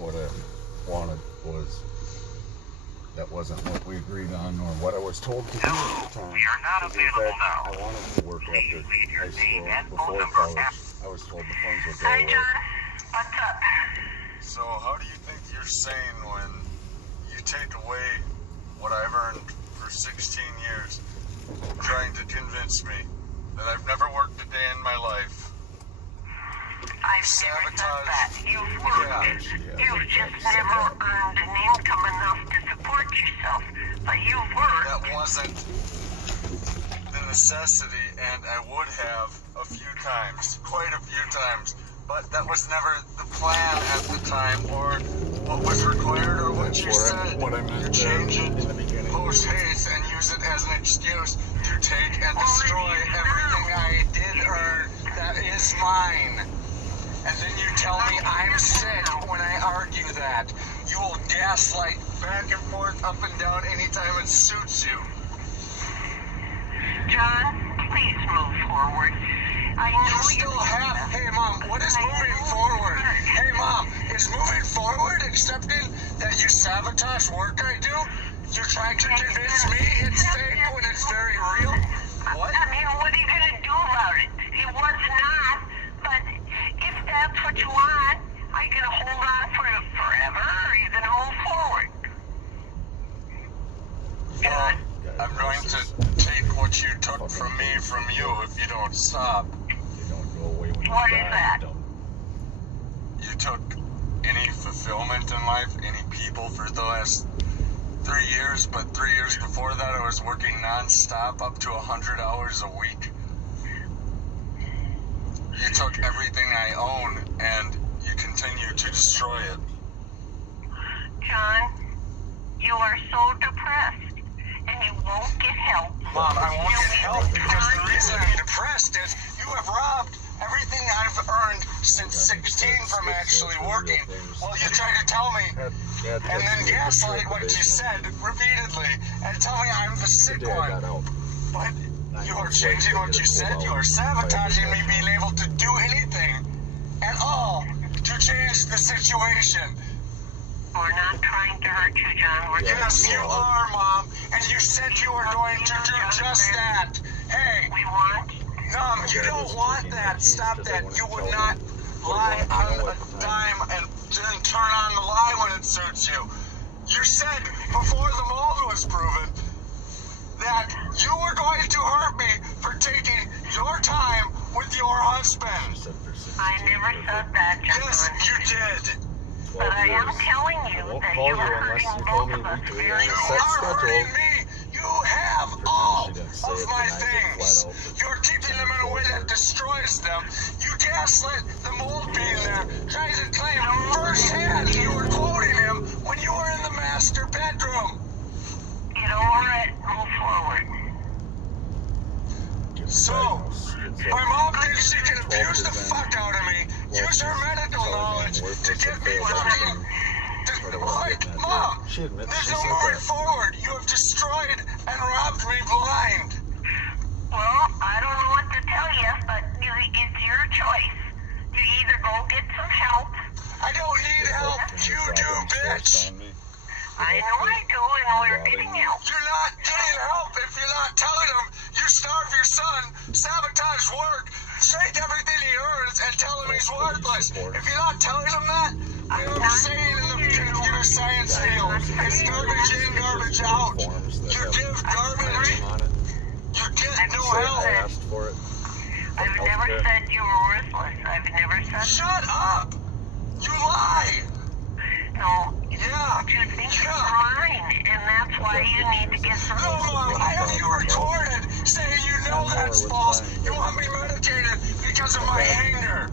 what I wanted was, that wasn't what we agreed on or what I was told to do at the time. We are not available now. I wanted to work after leave your high school, name and phone before number college. I was told the funds would go Hi, away. John. What's up? So how do you think you're sane when you take away what I've earned for 16 years, trying to convince me that I've never worked a day in my life? I've never said that. You've worked. You've just never earned an income enough to support yourself. But you've worked. That wasn't the necessity, and I would have a few times, quite a few times. But that was never the plan at the time, or what was required, or what you said. You change it post haste and use it as an excuse to take and destroy everything I did earn that is mine. And then you tell me I'm sick when I argue that. You will gaslight back and forth, up and down, anytime it suits you. John, please move forward. I know You still have, hey Mom, what is moving forward? Hey Mom, is moving forward accepting that you sabotage work I do? You're trying to convince me it's fake when it's very real? What? I mean, what are you going to do about it? It was not, but if that's what you want, are you going to hold on for it forever, or are you going to move forward? John? I'm going to take what you took from me from you if you don't stop. What is that? You took any fulfillment in life, any people for the last 3 years, but 3 years before that I was working non-stop up to 100 hours a week. You took everything I own and you continue to destroy it. John, you are so depressed, and you won't get help. Mom, I won't get help because the reason I'm depressed is you have robbed everything I've earned since 16 from actually working. Well, you try to tell me, and then gaslight what you said repeatedly, and tell me I'm the sick one. But you are changing what you said. You are sabotaging me being able to do anything at all to change the situation. We're not trying to hurt you, John. We're Yes, you are, Mom, and you said you were going to do just that. Hey, We want. Mom, you don't want that. Stop that. You would not lie on a dime and then turn on the lie when it suits you. You said before the mold was proven that you were going to hurt me for taking your time with your husband. I never said that, John. Yes, you did. But I am telling you that you are hurting both of us very You much. are hurting me. You have all of my things. You're keeping them in a way that destroys them. You gaslit the mold being there, trying to claim firsthand you were quoting him when you were in the master bedroom. Get over it. Move forward. So, my mom thinks she can abuse the fuck out of me, use her medical knowledge to get me fucking... Like, Mom, there's no moving forward. You have destroyed and robbed me blind. Well, I don't know what to tell you, but it's your choice. You either go get some help. I don't need help. You do, bitch. I know I do, and we're getting help. You're not getting help if you're not telling him you starve your son, sabotage work, take everything he earns, and tell him he's worthless. If you're not telling him that, we have a saying in the computer science field. It's garbage in, garbage out. You give garbage. You get no help. I've never said you were worthless. I've never said... Shut up! You lie! No. Yeah. You think you're mine, and that's why you need to get some... No, Mom, I have you recorded saying you know that's false. You want me medicated because of my anger.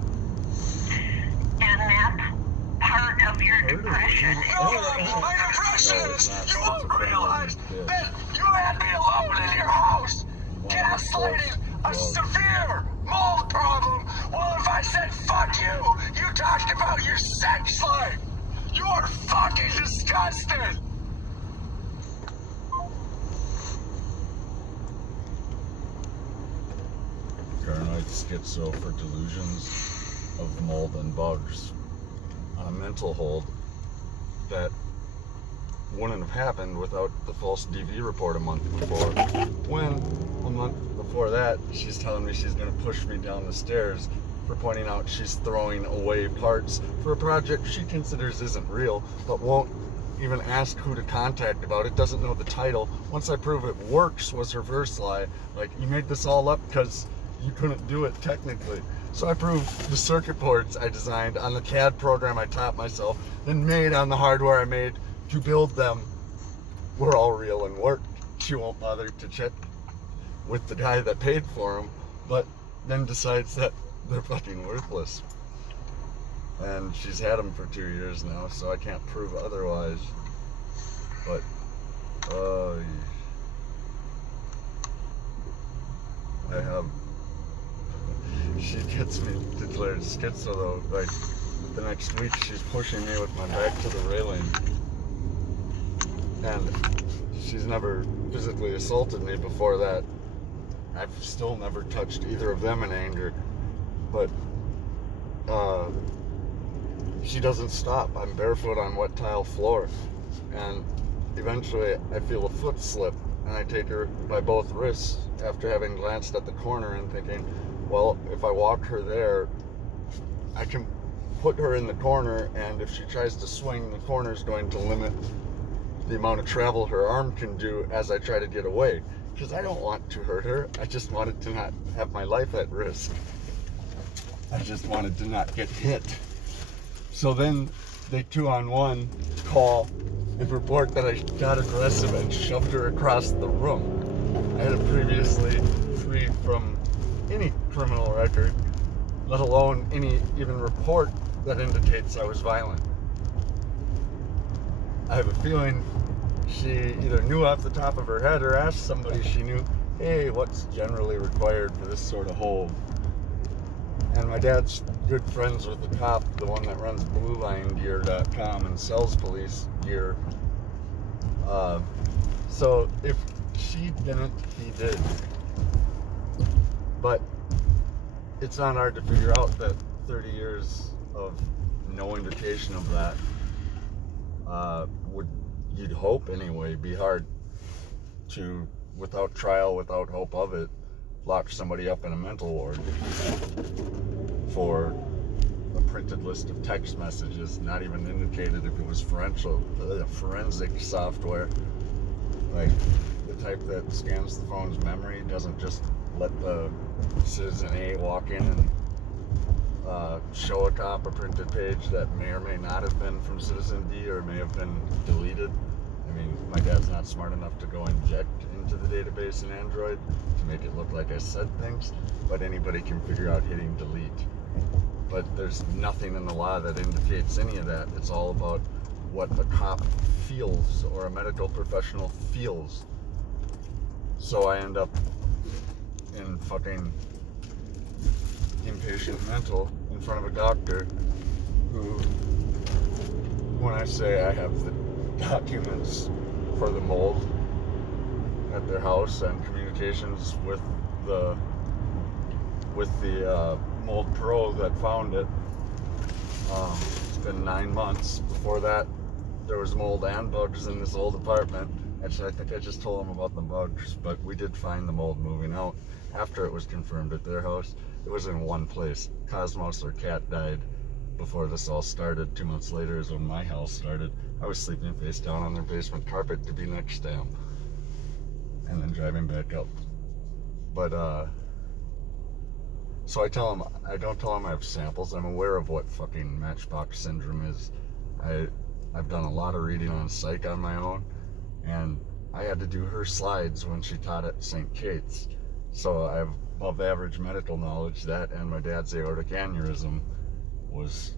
And that's part of your depression. No, Mom, my depression is you won't realize that you had me alone in your house, gaslighting a severe mold problem. Well, if I said fuck you, you talked about your sex life. You are fucking disgusting. Paranoid schizo for delusions of mold and bugs. On a mental hold, that wouldn't have happened without the false DV report a month before. When a month before that, she's telling me she's going to push me down the stairs for pointing out she's throwing away parts for a project she considers isn't real, but won't even ask who to contact about it, doesn't know the title. Once I prove it works was her first lie. Like, you made this all up because you couldn't do it technically. So I proved the circuit boards I designed on the CAD program I taught myself, then made on the hardware I made to build them, were all real and worked. She won't bother to check with the guy that paid for them, but then decides that they're fucking worthless. And she's had them for 2 years now, so I can't prove otherwise. But, I have, she gets me declared schizo though. Like, the next week she's pushing me with my back to the railing. And she's never physically assaulted me before that. I've still never touched either of them in anger. But, she doesn't stop. I'm barefoot on wet tile floor. And eventually I feel a foot slip, and I take her by both wrists after having glanced at the corner and thinking, well, if I walk her there, I can put her in the corner, and if she tries to swing, the corner is going to limit the amount of travel her arm can do as I try to get away. Because I don't want to hurt her. I just wanted to not have my life at risk. I just wanted to not get hit. So then they 2-on-1 call and report that I got aggressive and shoved her across the room. I had previously free from any criminal record, let alone any even report that indicates I was violent. I have a feeling she either knew off the top of her head or asked somebody she knew, hey, what's generally required for this sort of hold? And my dad's good friends with the cop, the one that runs BlueLineGear.com and sells police gear. So if she didn't, he did. But it's not hard to figure out that 30 years of no indication of that would, you'd hope anyway, be hard to, without trial, without hope of it, lock somebody up in a mental ward for a printed list of text messages, not even indicated if it was forensic software, like the type that scans the phone's memory, doesn't just let the citizen A walk in and show a cop a printed page that may or may not have been from citizen D or may have been deleted. I mean, my dad's not smart enough to go inject into the database in Android to make it look like I said things, but anybody can figure out hitting delete. But there's nothing in the law that indicates any of that. It's all about what a cop feels or a medical professional feels. So I end up in fucking inpatient mental in front of a doctor who, when I say I have the documents for the mold at their house and communications with the mold pro that found it, it's been 9 months. Before that, there was mold and bugs in this old apartment. Actually, I think I just told them about the bugs, but we did find the mold moving out after it was confirmed at their house. It was in one place. Cosmos, or cat, died before this all started. 2 months later is when my house started. I was sleeping face down on their basement carpet to be next to him, and then driving back up. But so I tell him, I don't tell him I have samples. I'm aware of what fucking Matchbox syndrome is. I've done a lot of reading on psych on my own, and I had to do her slides when she taught at St. Kate's. So I have above average medical knowledge. That and my dad's aortic aneurysm was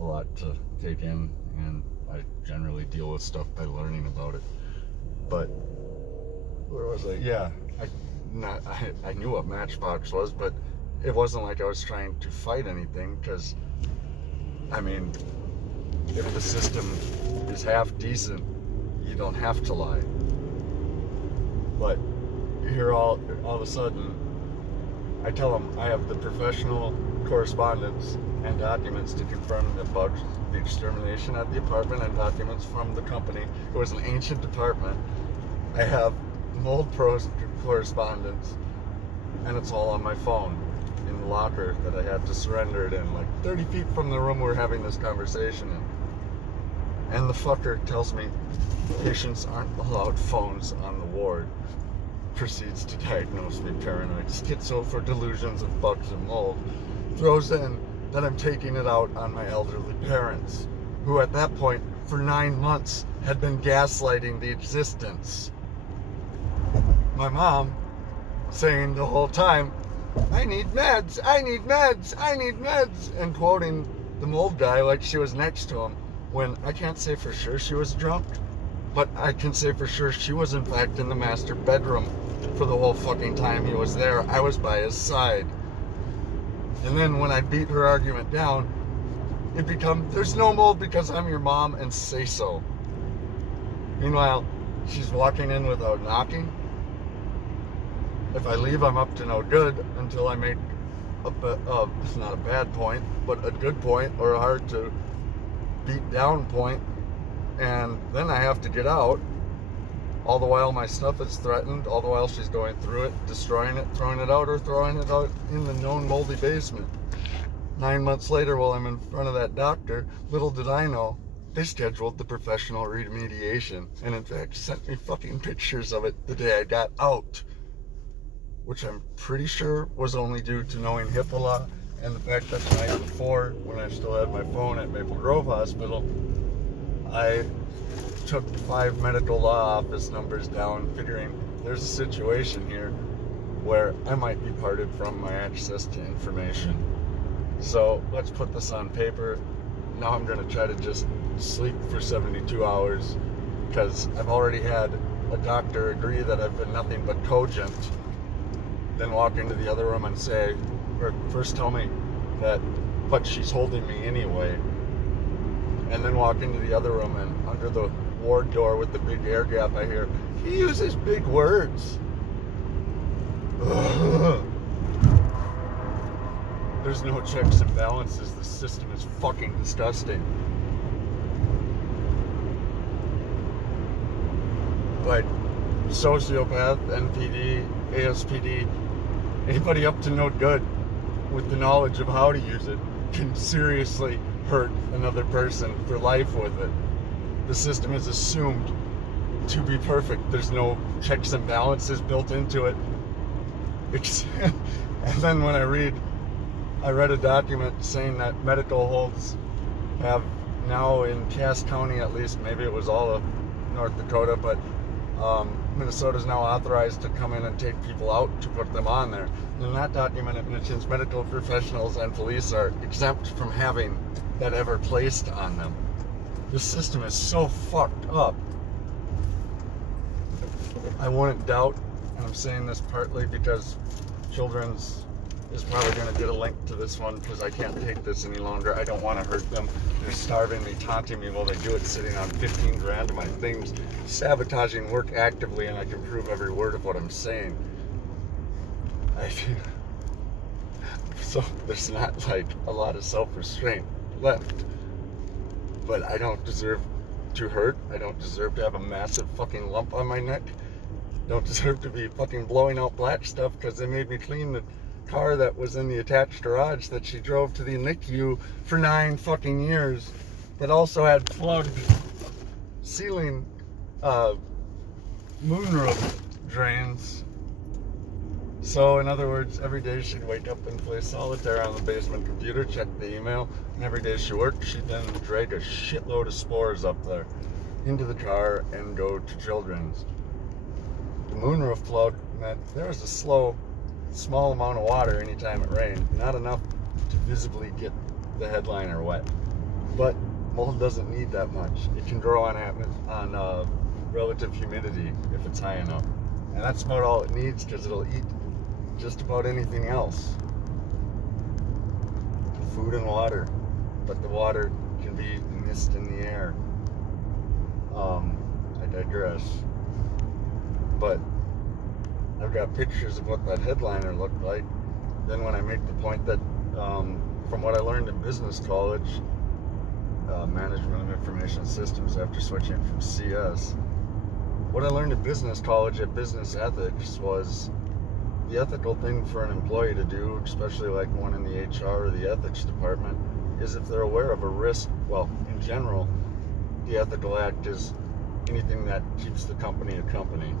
a lot to take in, and I generally deal with stuff by learning about it. But where was I? Yeah, I knew what Matchbox was, but it wasn't like I was trying to fight anything, because, I mean, if the system is half decent, you don't have to lie. But here all of a sudden, I tell them I have the professional correspondence and documents to confirm the bugs, the extermination at the apartment, and documents from the company. It was an ancient apartment. I have mold correspondence, and it's all on my phone in the locker that I had to surrender it in, like 30 feet from the room we're having this conversation in. And the fucker tells me patients aren't allowed phones on the ward. Proceeds to diagnose me paranoid schizo for delusions of bugs and mold. Throws in that I'm taking it out on my elderly parents, who at that point, for 9 months, had been gaslighting the existence. My mom saying the whole time, I need meds, I need meds, I need meds, and quoting the mold guy like she was next to him, when I can't say for sure she was drunk, but I can say for sure she was in fact in the master bedroom for the whole fucking time he was there. I was by his side. And then when I beat her argument down, it becomes, there's no mold because I'm your mom and say so. Meanwhile, she's walking in without knocking. If I leave, I'm up to no good until I make it's not a bad point, but a good point or a hard to beat down point. And then I have to get out. All the while my stuff is threatened. All the while she's going through it, destroying it, throwing it out, or throwing it out in the known moldy basement. 9 months later, while I'm in front of that doctor, little did I know, they scheduled the professional remediation. And in fact, sent me fucking pictures of it the day I got out. Which I'm pretty sure was only due to knowing HIPAA law and the fact that the night before, when I still had my phone at Maple Grove Hospital, I took 5 medical law office numbers down, figuring there's a situation here where I might be parted from my access to information. So let's put this on paper. Now I'm going to try to just sleep for 72 hours because I've already had a doctor agree that I've been nothing but cogent. Then walk into the other room and say, or first tell me that, but she's holding me anyway. And then walk into the other room and under the ward door with the big air gap I hear, he uses big words. Ugh. There's no checks and balances. The system is fucking disgusting. But sociopath, NPD, ASPD, anybody up to no good with the knowledge of how to use it can seriously hurt another person for life with it. The system is assumed to be perfect. There's no checks and balances built into it. And then when I read a document saying that medical holds have now in Cass County at least, maybe it was all of North Dakota, but Minnesota's now authorized to come in and take people out to put them on there. And in that document it mentions medical professionals and police are exempt from having that ever placed on them. The system is so fucked up. I wouldn't doubt, and I'm saying this partly because Children's is probably going to get a link to this one because I can't take this any longer. I don't want to hurt them. They're starving me, taunting me while they do it, sitting on 15 grand of my things, sabotaging work actively, and I can prove every word of what I'm saying. So there's not like a lot of self-restraint left. But I don't deserve to hurt. I don't deserve to have a massive fucking lump on my neck. Don't deserve to be fucking blowing out black stuff because they made me clean the car that was in the attached garage that she drove to the NICU for 9 fucking years, that also had plugged ceiling moonroof drains. So in other words, every day she'd wake up and play solitaire on the basement computer, check the email, and every day she worked, she'd then drag a shitload of spores up there into the car and go to Children's. The moonroof plug meant there was a small amount of water anytime it rained, not enough to visibly get the headliner wet. But mold doesn't need that much. It can grow on relative humidity if it's high enough. And that's about all it needs because it'll eat just about anything else. Food and water. But the water can be mist in the air. I digress. But I've got pictures of what that headliner looked like. Then when I make the point that from what I learned in business college, management of information systems after switching from CS, what I learned in business college at business ethics was the ethical thing for an employee to do, especially like one in the HR or the ethics department, is if they're aware of a risk, well, in general, the ethical act is anything that keeps the company a company.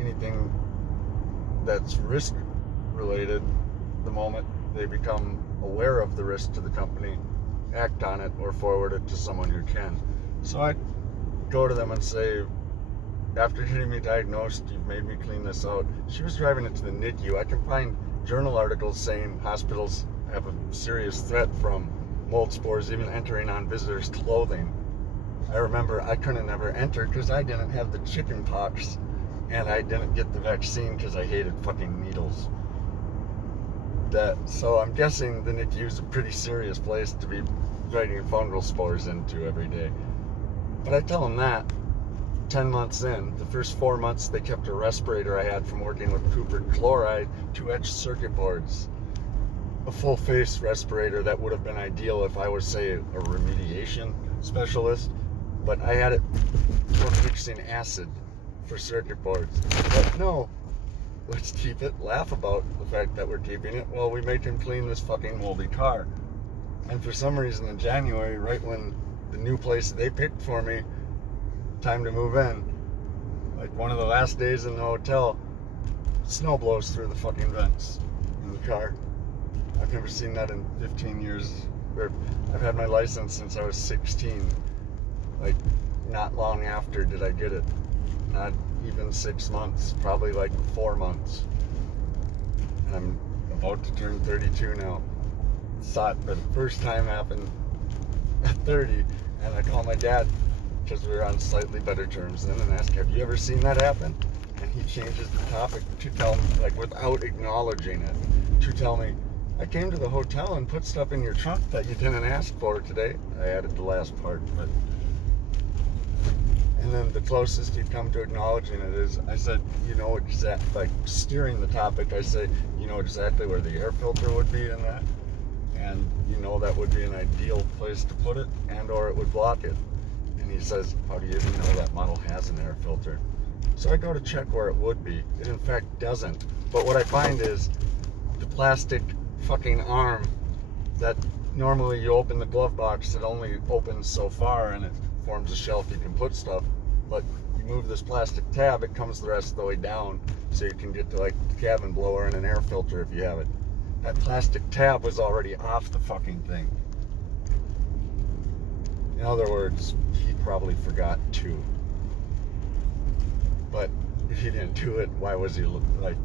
Anything that's risk related, the moment they become aware of the risk to the company, act on it or forward it to someone who can. So I go to them and say, after getting me diagnosed, you've made me clean this out. She was driving it to the NICU. I can find journal articles saying hospitals have a serious threat from mold spores even entering on visitors' clothing. I remember I couldn't never enter because I didn't have the chicken pox, and I didn't get the vaccine because I hated fucking needles. So I'm guessing the NICU is a pretty serious place to be dragging fungal spores into every day. But I tell them that 10 months in, the first 4 months they kept a respirator I had from working with cupric chloride to etch circuit boards. A full face respirator that would have been ideal if I was, say, a remediation specialist, but I had it for mixing acid for circuit boards. But no, let's keep it, laugh about the fact that we're keeping it while we make him clean this fucking moldy car. And for some reason in January, right when the new place they picked for me, time to move in, like one of the last days in the hotel, snow blows through the fucking vents in the car. I've never seen that in 15 years. I've had my license since I was 16. Like, not long after did I get it. Not even 6 months, probably like 4 months. And I'm about to turn 32 now. Saw it for the first time happen at 30, and I call my dad because we were on slightly better terms then and ask, have you ever seen that happen? And he changes the topic to tell me, like without acknowledging it, to tell me, I came to the hotel and put stuff in your trunk that you didn't ask for today. I added the last part, but... And then the closest he'd come to acknowledging it is, I said, you know, like steering the topic, I say, you know exactly where the air filter would be in that? And you know that would be an ideal place to put it, and or it would block it. And he says, how do you even know that model has an air filter? So I go to check where it would be. It in fact doesn't. But what I find is the plastic fucking arm that normally you open the glove box, it only opens so far and it forms a shelf you can put stuff. But you move this plastic tab, it comes the rest of the way down so you can get to like the cabin blower and an air filter if you have it. That plastic tab was already off the fucking thing. In other words, he probably forgot too. But if he didn't do it, why was he like...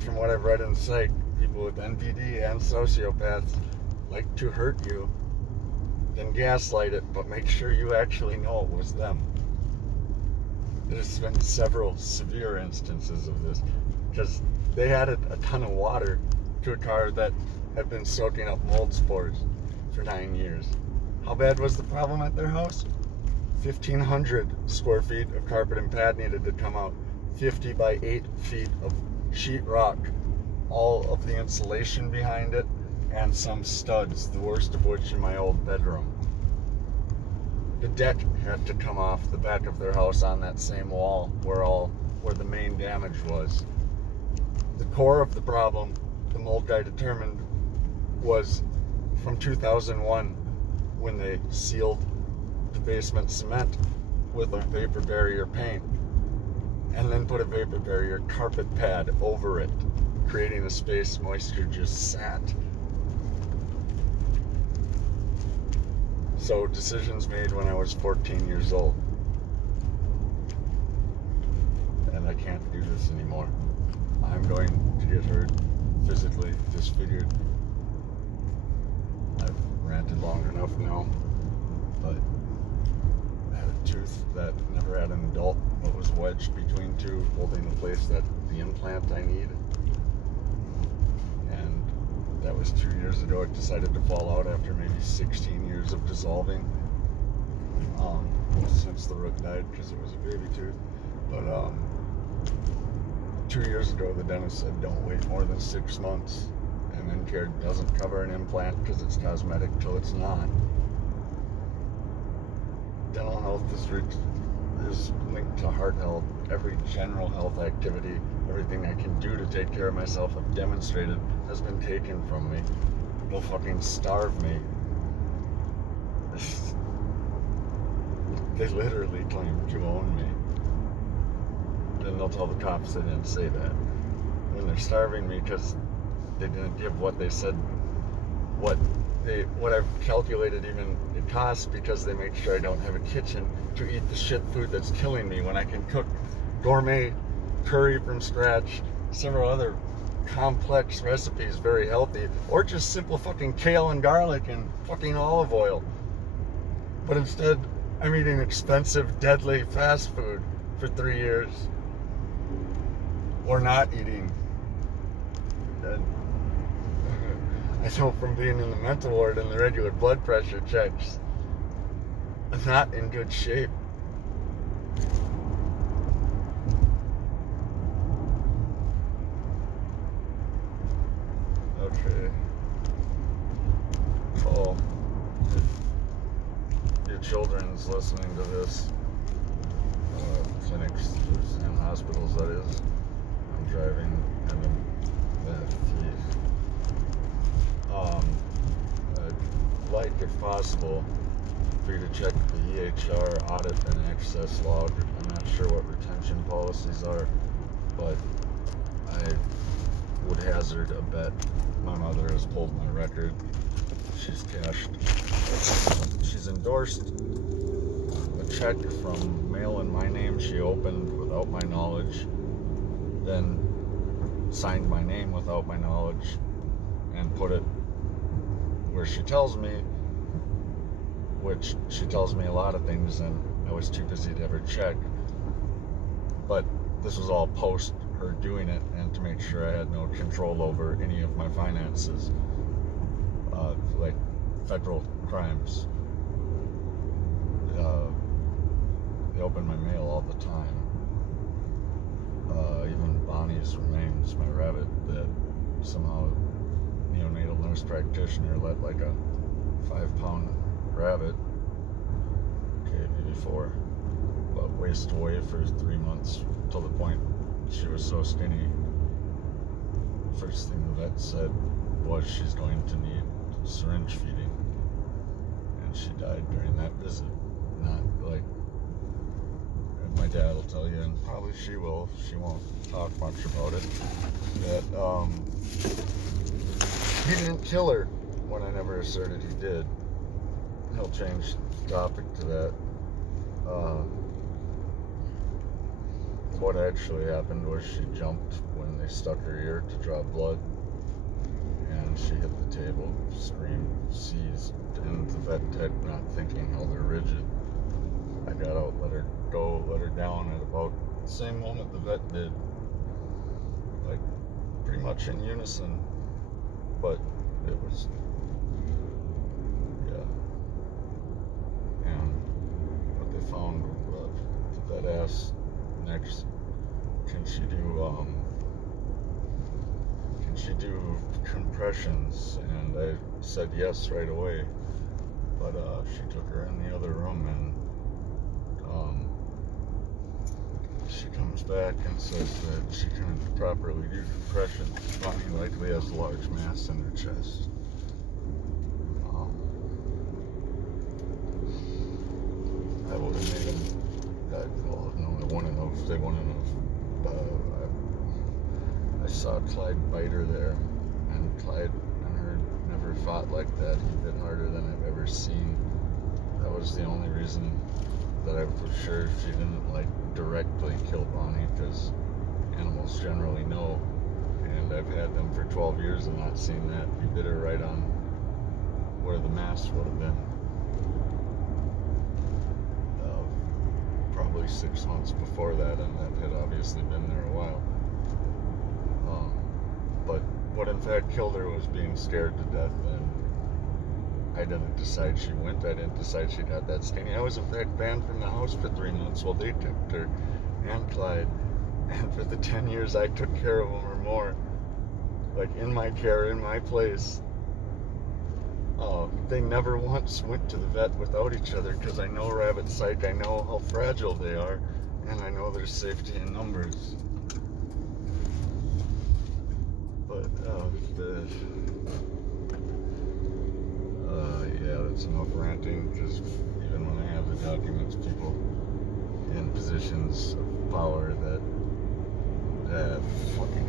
From what I've read in psych, people with NPD and sociopaths like to hurt you, then gaslight it, but make sure you actually know it was them. There's been several severe instances of this, because they added a ton of water to a car that had been soaking up mold spores for 9 years. How bad was the problem at their house? 1,500 square feet of carpet and pad needed to come out. 50 by 8 feet of sheetrock, all of the insulation behind it, and some studs, the worst of which in my old bedroom. The deck had to come off the back of their house on that same wall where the main damage was. The core of the problem, the mold guy determined, was from 2001 when they sealed the basement cement with a vapor barrier paint and then put a vapor barrier carpet pad over it, creating a space moisture just sat. So decisions made when I was 14 years old. And I can't do this anymore. I'm going to get hurt, physically disfigured. I've ranted long enough now, but I have a tooth that never had an adult, but was wedged between two, holding the place that the implant I need. And that was 2 years ago. It decided to fall out after maybe 16 years of dissolving. Since the root died because it was a baby tooth. But 2 years ago, the dentist said don't wait more than 6 months, and then care doesn't cover an implant because it's cosmetic till it's not. Dental health is linked to heart health. Every general health activity, everything I can do to take care of myself, I've demonstrated, has been taken from me. They'll fucking starve me. They literally claim to own me. Then they'll tell the cops they didn't say that. And they're starving me because they didn't give what they said, what I've calculated even it costs, because they make sure I don't have a kitchen to eat the shit food that's killing me when I can cook gourmet curry from scratch, several other complex recipes, very healthy, or just simple fucking kale and garlic and fucking olive oil. But instead, I'm eating expensive, deadly fast food for 3 years. Or not eating. And I know from being in the mental ward and the regular blood pressure checks, I'm not in good shape. Okay. Oh, if your children's listening to this, clinics and hospitals, that is, I'm driving and I'd like, if possible, for you to check the EHR audit and access log. I'm not sure what retention policies are, but I would hazard a bet my mother has pulled my record. She's cashed. She's endorsed a check from mail in my name she opened without my knowledge, then signed my name without my knowledge, and put it where she tells me, which she tells me a lot of things, and I was too busy to ever check. But this was all post her doing it, and to make sure I had no control over any of my finances, like federal crimes. They open my mail all the time. Even Bonnie's remains, my rabbit, that somehow neonatal nurse practitioner let like a 5-pound rabbit, okay, maybe 4, but waste away for 3 months till the point she was so skinny. First thing the vet said was she's going to need syringe feeding, and she died during that visit. Not like, and my dad will tell you, and probably she will, she won't talk much about it, that he didn't kill her when I never asserted he did. He'll change the topic to that. What actually happened was she jumped when they stuck her ear to draw blood, and she hit the table, screamed, seized, and the vet tech, not thinking, held her rigid. I got out, let her go, let her down at about the same moment the vet did, like pretty much in unison, but it was, yeah. And what they found, the vet asked next, can she do compressions? And I said yes right away, but she took her in the other room, and she comes back and says that she couldn't properly do compressions. Bonnie likely has a large mass in her chest. I would have made them, well, no, I want to know if they want to know if, I saw Clyde bite her there, and Clyde and her never fought like that. He bit harder than I've ever seen. That was the only reason that I was sure she didn't like directly kill Bonnie, because animals generally know, and I've had them for 12 years and not seen that. He bit her right on where the mass would have been. Probably 6 months before that, and that had obviously been there a while. But what in fact killed her was being scared to death, and I didn't decide she went. I didn't decide she got that skinny. I was in fact banned from the house for 3 months while they took her, and Clyde, And for the 10 years I took care of them or more, like in my care, in my place, they never once went to the vet without each other, because I know rabbit psych, I know how fragile they are, and I know there's safety in numbers. But yeah, that's enough ranting, because even when I have the documents, people in positions of power that fucking